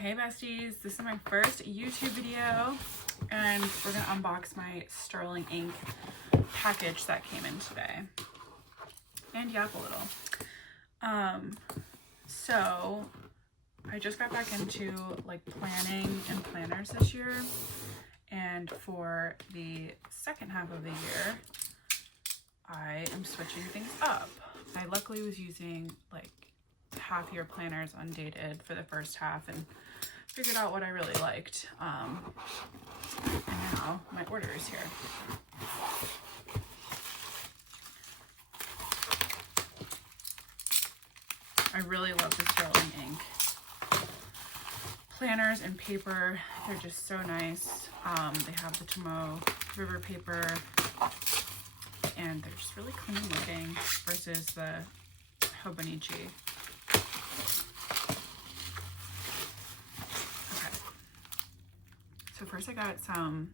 Hey besties, this is my first YouTube video and we're gonna unbox my Sterling ink package that came in today and yap a little. So I just got back into like planning and planners this year, and for the second half of the year I am switching things up. I luckily was using like half-year planners undated for the first half and figured out what I really liked. And now my order is here. I really love the Sterling ink planners and paper. They're just so nice. They have the Tomoe river paper and they're just really clean looking versus the Hobonichi. So first I got some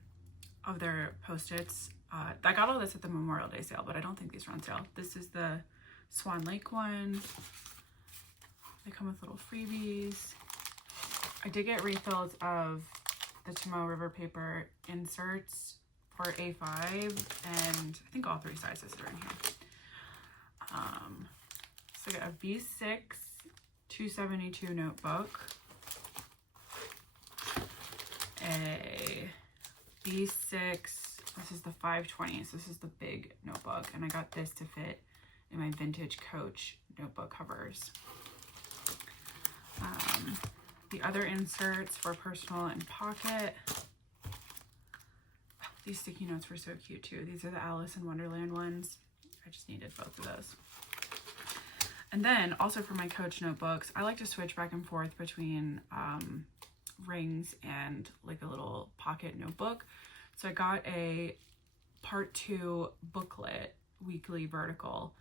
of their Post-its. I got all this at the Memorial Day sale, but I don't think these are on sale. This is the Swan Lake one. They come with little freebies. I did get refills of the Tomoe River paper inserts for A5, and I think all three sizes are in here. So I got a V6 272 notebook, a B6, this is the 520, so this is the big notebook, and I got this to fit in my vintage Coach notebook covers. The other inserts for personal and pocket. These sticky notes were so cute too. These are the Alice in Wonderland ones. I just needed both of those. And then also for my Coach notebooks, I like to switch back and forth between rings and like a little pocket notebook. So I got a part 2 booklet, weekly vertical,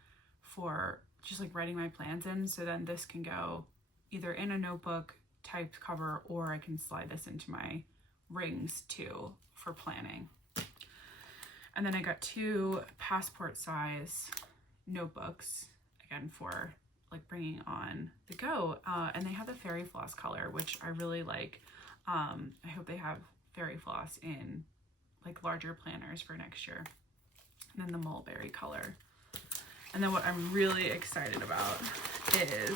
for just like writing my plans in. So then this can go either in a notebook type cover, or I can slide this into my rings too for planning. And then I got 2 passport size notebooks, again for like bringing on the go, and they have the fairy floss color, which I really like. I hope they have fairy floss in like larger planners for next year. And then the mulberry color. And then what I'm really excited about is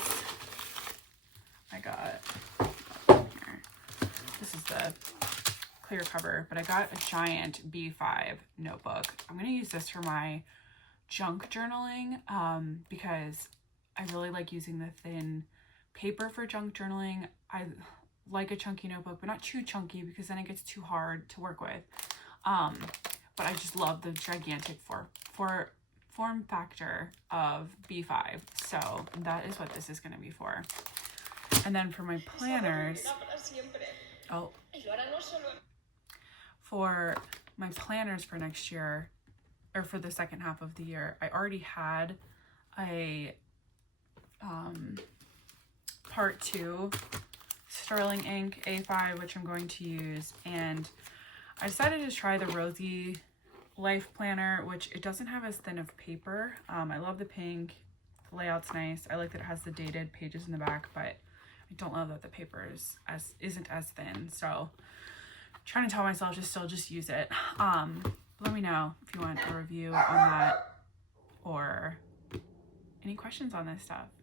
I got, here, this is the clear cover, but I got a giant B5 notebook. I'm going to use this for my junk journaling because I really like using the thin paper for junk journaling. I like a chunky notebook, but not too chunky because then it gets too hard to work with. But I just love the gigantic form factor of B5. So that is what this is going to be for. And then for my planners, for my planners for next year, or for the second half of the year, I already had a part 2 Sterling ink A5, which I'm going to use, and I decided to try the Rosy Life Planner, which it doesn't have as thin of paper. I love the pink, the layout's nice. I like that it has the dated pages in the back, but I don't love that the paper isn't as thin. So I'm trying to tell myself to still just use it. Let me know if you want a review on that or any questions on this stuff.